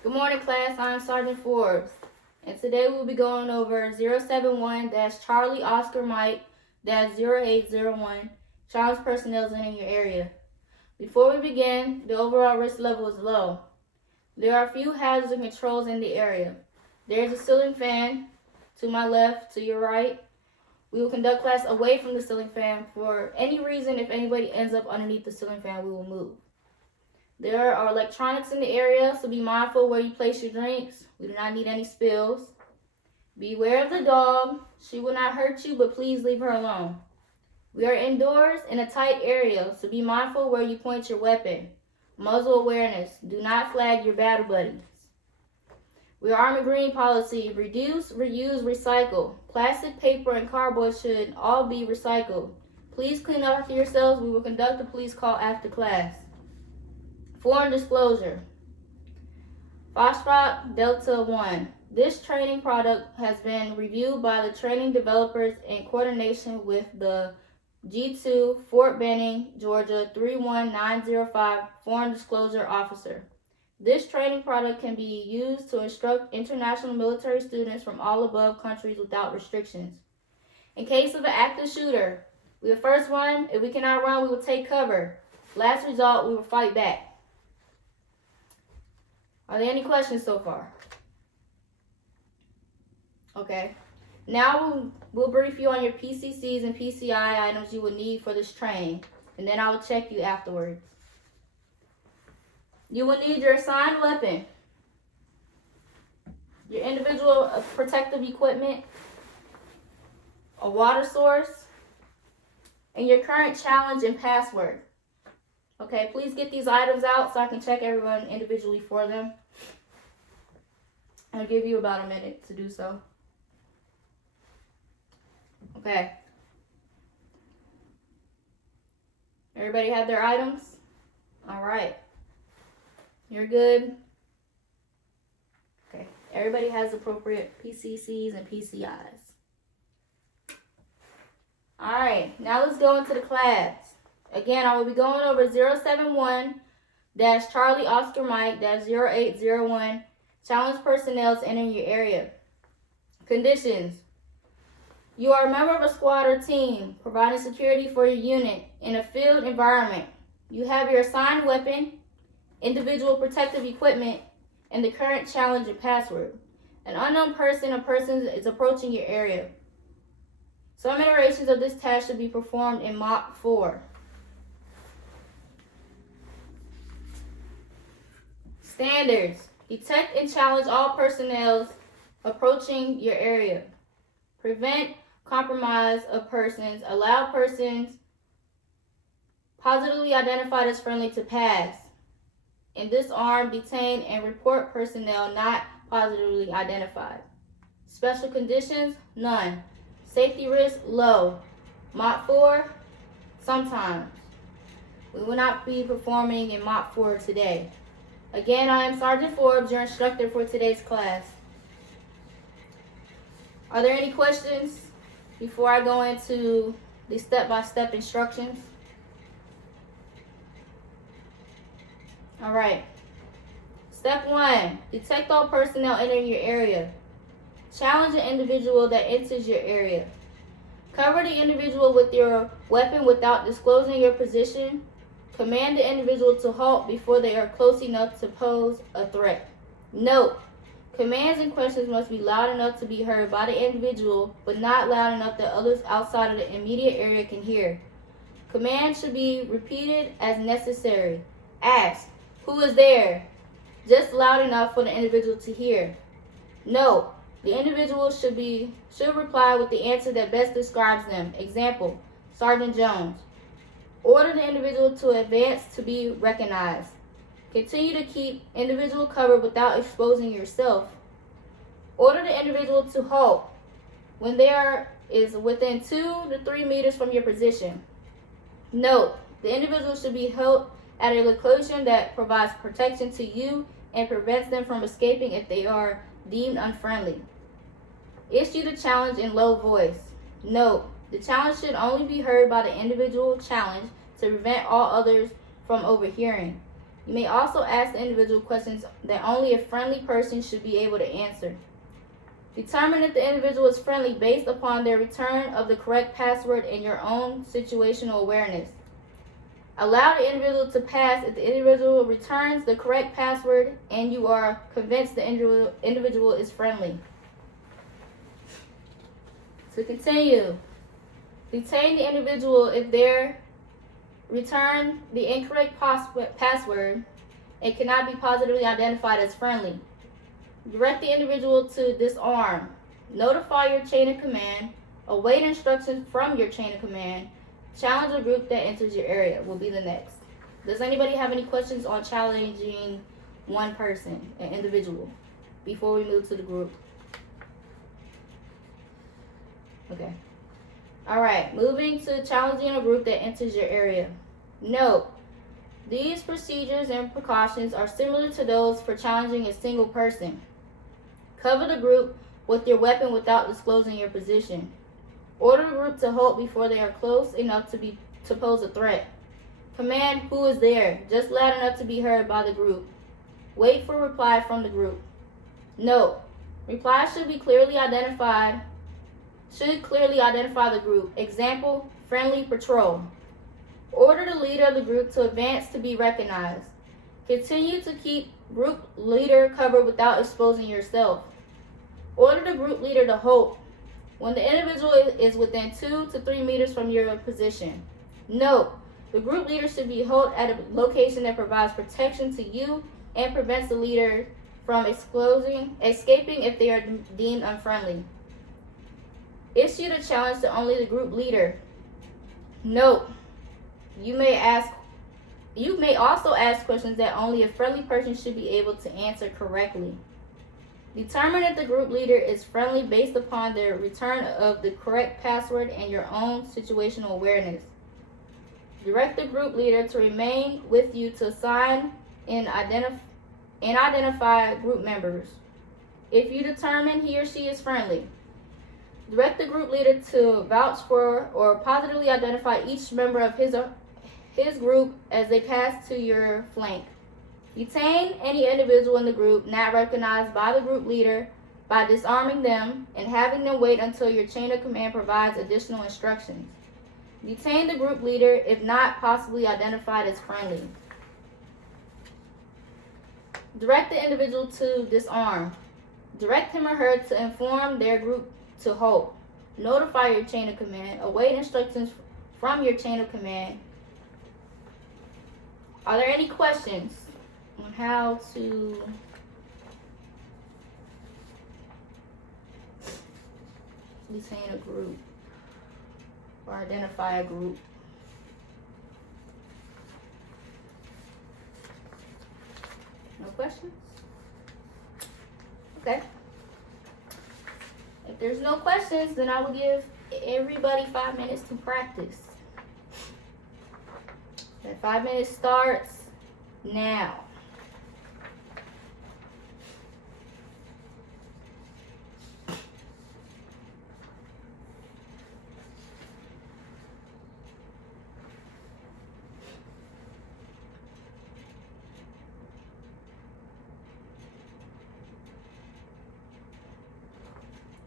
Good morning, class. I'm Sergeant Forbes, and today we'll be going over 071-Charlie Oscar Mike-0801 challenge personnel in your area. Before we begin, the overall risk level is low. There are a few hazards and controls in the area. There is a ceiling fan to my left, to your right. We will conduct class away from the ceiling fan. For any reason, if anybody ends up underneath the ceiling fan, we will move. There are electronics in the area, so be mindful where you place your drinks. We do not need any spills. Beware of the dog. She will not hurt you, but please leave her alone. We are indoors in a tight area, so be mindful where you point your weapon. Muzzle awareness. Do not flag your battle buddies. We are Army Green policy. Reduce, reuse, recycle. Plastic, paper, and cardboard should all be recycled. Please clean up after yourselves. We will conduct a police call after class. Foreign disclosure. Phosphorus Delta 1. This training product has been reviewed by the training developers in coordination with the G2 Fort Benning, Georgia 31905 Foreign Disclosure Officer. This training product can be used to instruct international military students from all above countries without restrictions. In case of an active shooter, we will first run. If we cannot run, we will take cover. Last result, we will fight back. Are there any questions so far? Okay. Now we'll brief you on your PCCs and PCI items you will need for this training, and then I will check you afterwards. You will need your assigned weapon, your individual protective equipment, a water source, and your current challenge and password. Okay, please get these items out so I can check everyone individually for them. I'll give you about a minute to do so. Okay. Everybody have their items? All right. You're good? Okay. Everybody has appropriate PCCs and PCIs. All right. Now let's go into the class. Again, I will be going over 071-Charlie Oscar Mike-0801 challenge personnel to enter your area. Conditions. You are a member of a squad or team providing security for your unit in a field environment. You have your assigned weapon, individual protective equipment, and the current challenge and password. An unknown person or persons is approaching your area. Some iterations of this task should be performed in Mach 4. Standards. Detect and challenge all personnel approaching your area. Prevent compromise of persons. Allow persons positively identified as friendly to pass. And disarm, detain, and report personnel not positively identified. Special conditions? None. Safety risk? Low. Mach 4? Sometimes. We will not be performing in Mach 4 today. Again, I am Sergeant Forbes, your instructor for today's class. Are there any questions before I go into the step-by-step instructions? All right. Step 1, detect all personnel entering your area. Challenge an individual that enters your area. Cover the individual with your weapon without disclosing your position. Command the individual to halt before they are close enough to pose a threat. Note, commands and questions must be loud enough to be heard by the individual, but not loud enough that others outside of the immediate area can hear. Commands should be repeated as necessary. Ask, who is there? Just loud enough for the individual to hear. Note, the individual should reply with the answer that best describes them. Example, Sergeant Jones. Order the individual to advance to be recognized. Continue to keep individual covered without exposing yourself. Order the individual to halt when there is within 2 to 3 meters from your position. Note, the individual should be held at a location that provides protection to you and prevents them from escaping if they are deemed unfriendly. Issue the challenge in low voice. Note, the challenge should only be heard by the individual challenged to prevent all others from overhearing. You may also ask the individual questions that only a friendly person should be able to answer. Determine if the individual is friendly based upon their return of the correct password and your own situational awareness. Allow the individual to pass if the individual returns the correct password and you are convinced the individual is friendly. To continue, detain the individual if they return the incorrect password and cannot be positively identified as friendly. Direct the individual to disarm. Notify your chain of command. Await instructions from your chain of command. Challenge a group that enters your area will be the next. Does anybody have any questions on challenging one person, an individual, before we move to the group? Okay. All right, moving to challenging a group that enters your area. Note, these procedures and precautions are similar to those for challenging a single person. Cover the group with your weapon without disclosing your position. Order the group to halt before they are close enough to pose a threat. Command who is there, just loud enough to be heard by the group. Wait for reply from the group. Note, replies should clearly identify the group. Example, friendly patrol. Order the leader of the group to advance to be recognized. Continue to keep group leader covered without exposing yourself. Order the group leader to halt when the individual is within 2 to 3 meters from your position. Note, the group leader should be held at a location that provides protection to you and prevents the leader from escaping if they are deemed unfriendly. Issue the challenge to only the group leader. Note, you may also ask questions that only a friendly person should be able to answer correctly. Determine if the group leader is friendly based upon their return of the correct password and your own situational awareness. Direct the group leader to remain with you to assign and identify group members. If you determine he or she is friendly, direct the group leader to vouch for or positively identify each member of his group as they pass to your flank. Detain any individual in the group not recognized by the group leader by disarming them and having them wait until your chain of command provides additional instructions. Detain the group leader if not possibly identified as friendly. Direct the individual to disarm. Direct him or her to inform their group to halt. Notify your chain of command. Await instructions from your chain of command. Are there any questions on how to detain a group or identify a group? No questions? Okay. If there's no questions, then I will give everybody 5 minutes to practice. That 5 minutes starts now.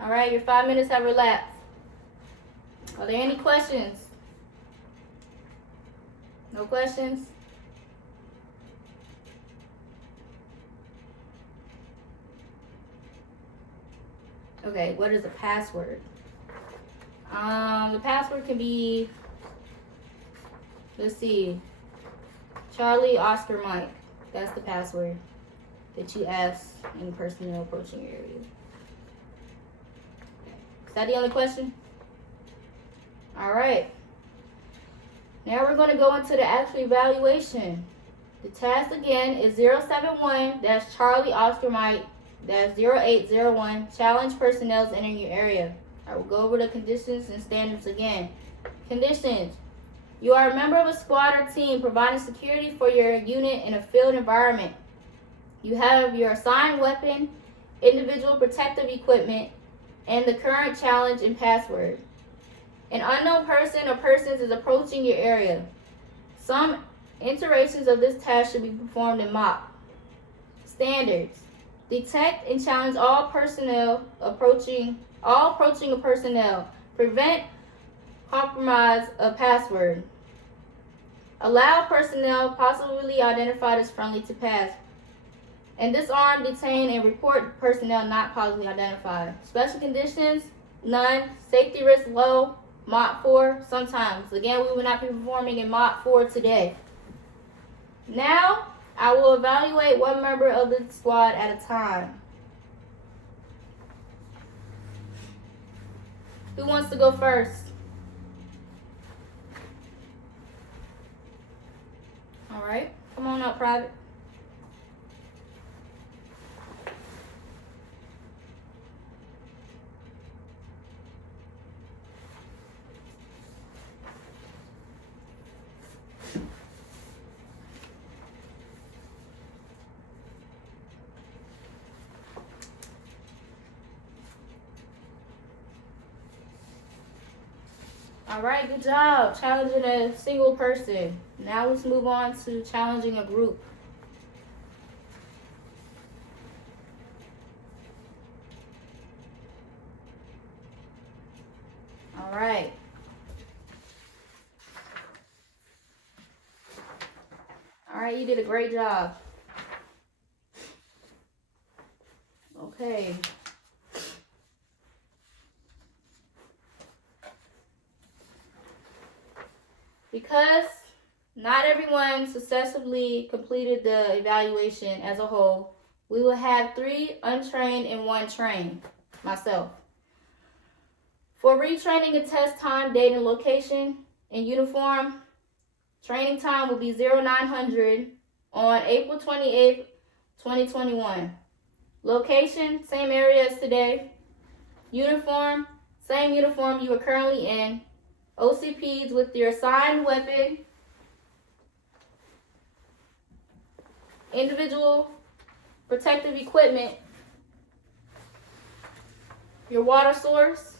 All right, your 5 minutes have elapsed. Are there any questions? No questions? Okay, what is a password? The password can be, let's see, Charlie, Oscar, Mike. That's the password that you ask any person approaching your area. Is that the only question? All right. Now we're going to go into the actual evaluation. The task again is 071-Charlie Oscar Mike -0801 challenge personnel entering your area. I will go over the conditions and standards again. Conditions. You are a member of a squad or team providing security for your unit in a field environment. You have your assigned weapon, individual protective equipment, and the current challenge and password. An unknown person or persons is approaching your area. Some Iterations of this task should be performed in mock. Standards. Detect and challenge all approaching a personnel. Prevent compromise of password. Allow personnel possibly identified as friendly to pass. And disarm, detain, and report personnel not possibly identified. Special conditions, none. Safety risk low. Mod 4, sometimes. Again, we will not be performing in Mod 4 today. Now, I will evaluate one member of the squad at a time. Who wants to go first? All right, come on up, Private. All right, good job. Challenging a single person. Now let's move on to challenging a group. All right. All right, you did a great job. Okay. Because not everyone successfully completed the evaluation as a whole, we will have 3 untrained and 1 trained, myself. For retraining and test time, date, and location in uniform, training time will be 0900 on April 28th, 2021. Location, same area as today. Uniform, same uniform you are currently in. OCPs with your assigned weapon, individual protective equipment, your water source,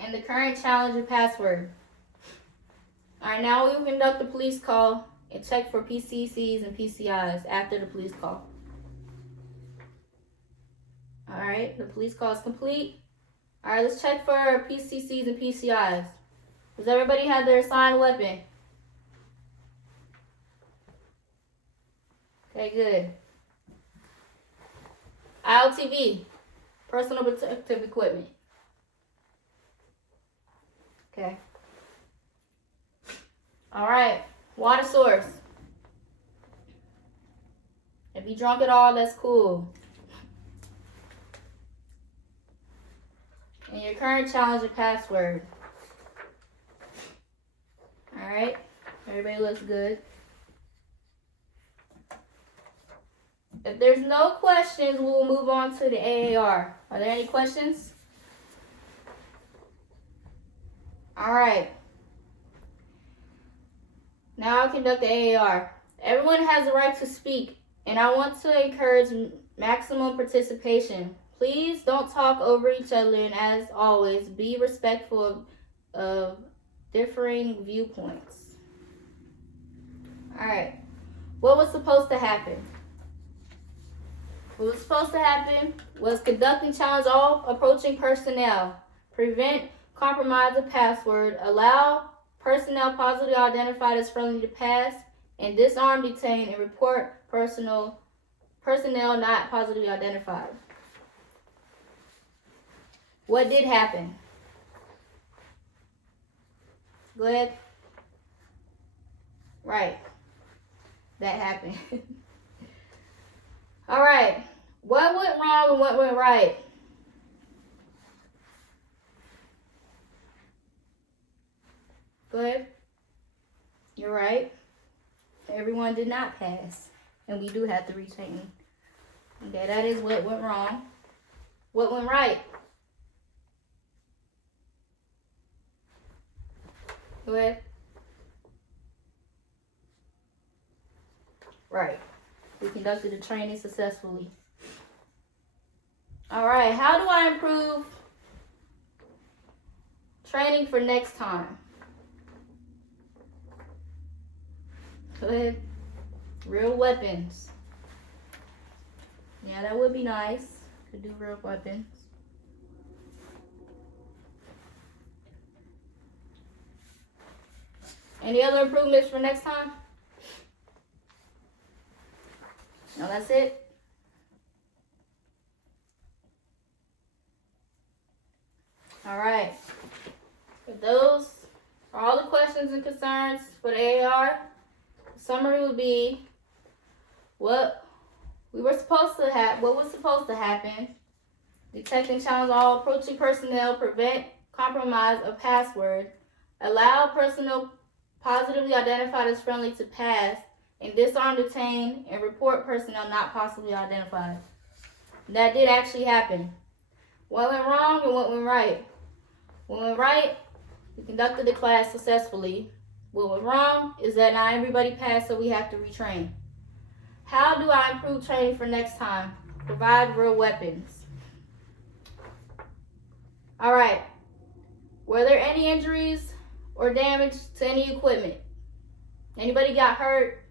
and the current challenge and password. All right, now we will conduct the police call and check for PCCs and PCIs after the police call. All right, the police call is complete. All right, let's check for PCCs and PCIs. Does everybody have their assigned weapon? Okay, good. ILTV, personal protective equipment. Okay. All right, water source. If you drunk at all, that's cool. And your current challenge and password. All right, everybody looks good. If there's no questions, we will move on to the AAR. Are there any questions? All right. Now I'll conduct the AAR. Everyone has the right to speak, and I want to encourage maximum participation. Please don't talk over each other, and as always, be respectful of differing viewpoints. All right. What was supposed to happen? What was supposed to happen was conduct and challenge all approaching personnel, prevent compromise of password, allow personnel positively identified as friendly to pass, and disarm, detain, and report personnel not positively identified. What did happen? Go ahead. Right. That happened. All right. What went wrong and what went right? Go ahead. You're right. Everyone did not pass. And we do have to retain. Okay, that is what went wrong. What went right? Go ahead. Right. We conducted the training successfully. All right. How do I improve training for next time? Go ahead. Real weapons. Yeah, that would be nice. Could do real weapons. Any other improvements for next time? No, that's it. All right. If those are all the questions and concerns for the AR, the summary would be what was supposed to happen, detecting challenge all approaching personnel, prevent compromise of password, allow personnel positively identified as friendly to pass, and disarm, detain, and report personnel not possibly identified. That did actually happen. What went wrong and what went right? What went right, we conducted the class successfully. What went wrong is that not everybody passed, so we have to retrain. How do I improve training for next time? Provide real weapons. All right. Were there any injuries or damage to any equipment? Anybody got hurt?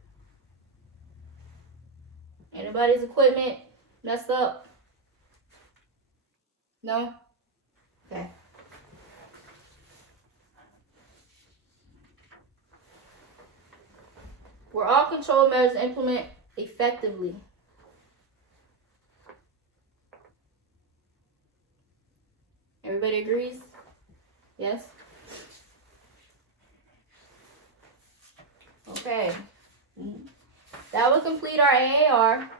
Anybody's equipment messed up? No? Okay. Were all control measures implemented effectively? Everybody agrees? Yes? Okay. That will complete our AAR.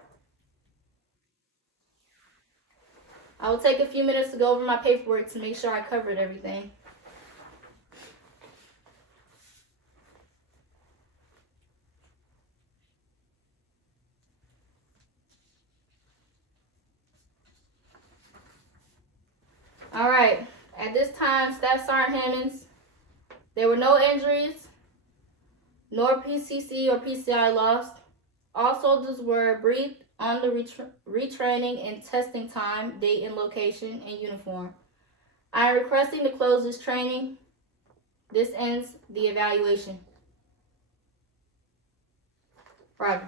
I will take a few minutes to go over my paperwork to make sure I covered everything. All right. At this time, Staff Sergeant Hammonds, there were no injuries, nor PCC or PCI lost. All soldiers were briefed on the retraining and testing time, date, and location, and uniform. I am requesting to close this training. This ends the evaluation. Roger.